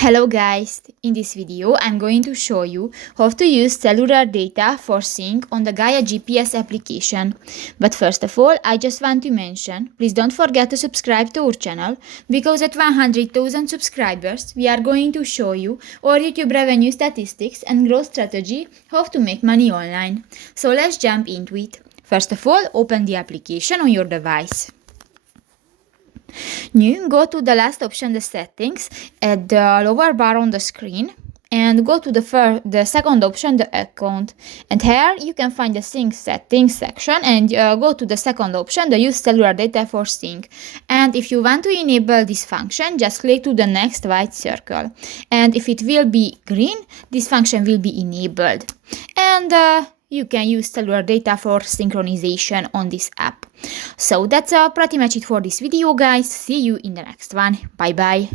Hello guys, in this video I'm going to show you how to use cellular data for sync on the Gaia GPS application. But first of all, I just want to mention, please don't forget to subscribe to our channel, because at 100,000 subscribers we are going to show you our YouTube revenue statistics and growth strategy, how to make money online. So let's jump into it. First of all, open the application on your device. New, go to the last option, the settings, at the lower bar on the screen, and go to the second option, the account. And here you can find the sync settings section, and go to the second option, the use cellular data for sync. And if you want to enable this function, just click to the next white circle. And if it will be green, this function will be enabled. And you can use cellular data for synchronization on this app. So that's pretty much it for this video, guys. See you in the next one. Bye bye.